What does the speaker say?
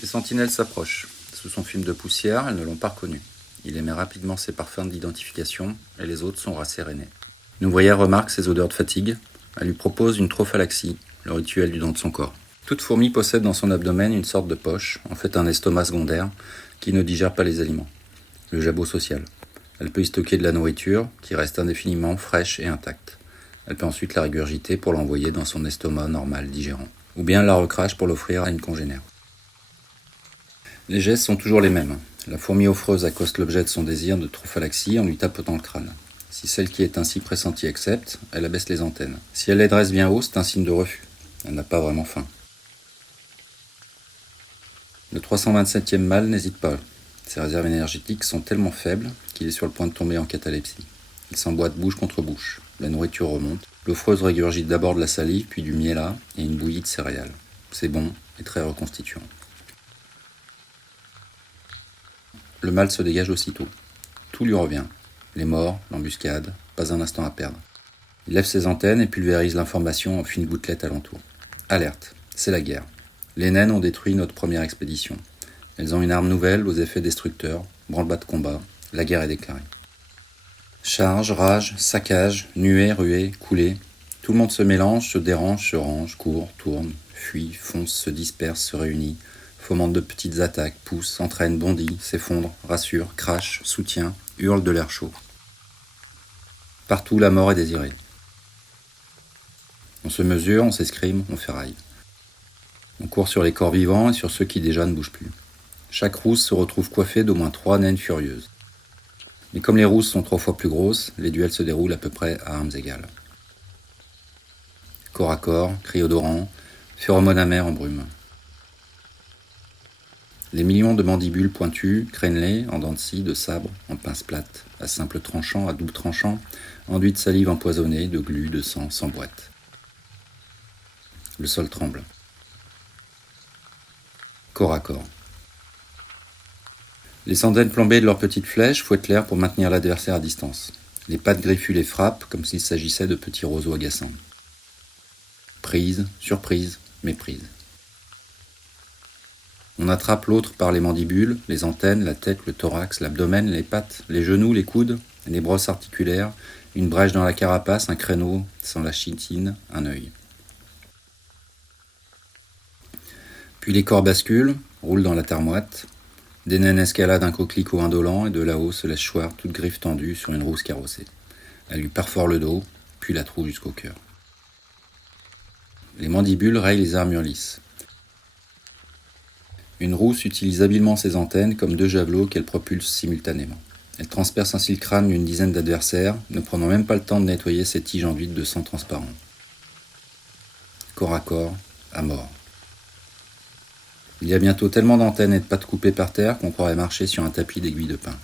Les sentinelles s'approchent. Sous son film de poussière, elles ne l'ont pas reconnu. Il émet rapidement ses parfums d'identification et les autres sont rassérénés. Une ouvrière remarque ses odeurs de fatigue. Elle lui propose une trophalaxie, le rituel du don de son corps. Toute fourmi possède dans son abdomen une sorte de poche, en fait un estomac secondaire, qui ne digère pas les aliments. Le jabot social. Elle peut y stocker de la nourriture, qui reste indéfiniment fraîche et intacte. Elle peut ensuite la régurgiter pour l'envoyer dans son estomac normal digérant. Ou bien elle la recrache pour l'offrir à une congénère. Les gestes sont toujours les mêmes. La fourmi offreuse accoste l'objet de son désir de trophalaxie en lui tapotant le crâne. Si celle qui est ainsi pressentie accepte, elle abaisse les antennes. Si elle les dresse bien haut, c'est un signe de refus. Elle n'a pas vraiment faim. Le 327e mâle n'hésite pas. Ses réserves énergétiques sont tellement faibles qu'il est sur le point de tomber en catalepsie. Il s'emboîte bouche contre bouche. La nourriture remonte. L'offreuse régurgite d'abord de la salive, puis du miela et une bouillie de céréales. C'est bon et très reconstituant. Le mâle se dégage aussitôt. Tout lui revient. Les morts, l'embuscade, pas un instant à perdre. Il lève ses antennes et pulvérise l'information en fines gouttelettes alentour. Alerte, c'est la guerre. Les naines ont détruit notre première expédition. Elles ont une arme nouvelle aux effets destructeurs, branle-bas de combat, la guerre est déclarée. Charge, rage, saccage, nuée, ruée, coulée. Tout le monde se mélange, se dérange, se range, court, tourne, fuit, fonce, se disperse, se réunit, fomente de petites attaques, pousse, entraîne, bondit, s'effondre, rassure, crache, soutient, hurle de l'air chaud. Partout, la mort est désirée. On se mesure, on s'escrime, on ferraille. On court sur les corps vivants et sur ceux qui déjà ne bougent plus. Chaque rousse se retrouve coiffée d'au moins 3 naines furieuses. Mais comme les rousses sont 3 fois plus grosses, les duels se déroulent à peu près à armes égales. Corps à corps, cris odorants, phéromones amers en brume. Les millions de mandibules pointues, crénelées, en dents de scie, de sabres, en pinces plates, à simple tranchant, à double tranchant, enduits de salive empoisonnée, de glu, de sang, s'emboîtent. Le sol tremble. Corps à corps. Les centaines plombées de leurs petites flèches fouettent l'air pour maintenir l'adversaire à distance. Les pattes griffues les frappent comme s'il s'agissait de petits roseaux agaçants. Prise, surprise, méprise. On attrape l'autre par les mandibules, les antennes, la tête, le thorax, l'abdomen, les pattes, les genoux, les coudes, les brosses articulaires, une brèche dans la carapace, un créneau sans la chitine, un œil. Puis les corps basculent, roulent dans la terre moite. Des naines escaladent un coquelicot indolent et de là-haut se laisse choir toute griffe tendue sur une rousse carrossée. Elle lui perfore le dos, puis la trouve jusqu'au cœur. Les mandibules rayent les armures lisses. Une rousse utilise habilement ses antennes comme 2 javelots qu'elle propulse simultanément. Elle transperce ainsi le crâne d'une dizaine d'adversaires, ne prenant même pas le temps de nettoyer ses tiges enduites de sang transparent. Corps à corps, à mort. Il y a bientôt tellement d'antennes et de pattes coupées par terre qu'on croirait marcher sur un tapis d'aiguilles de pin.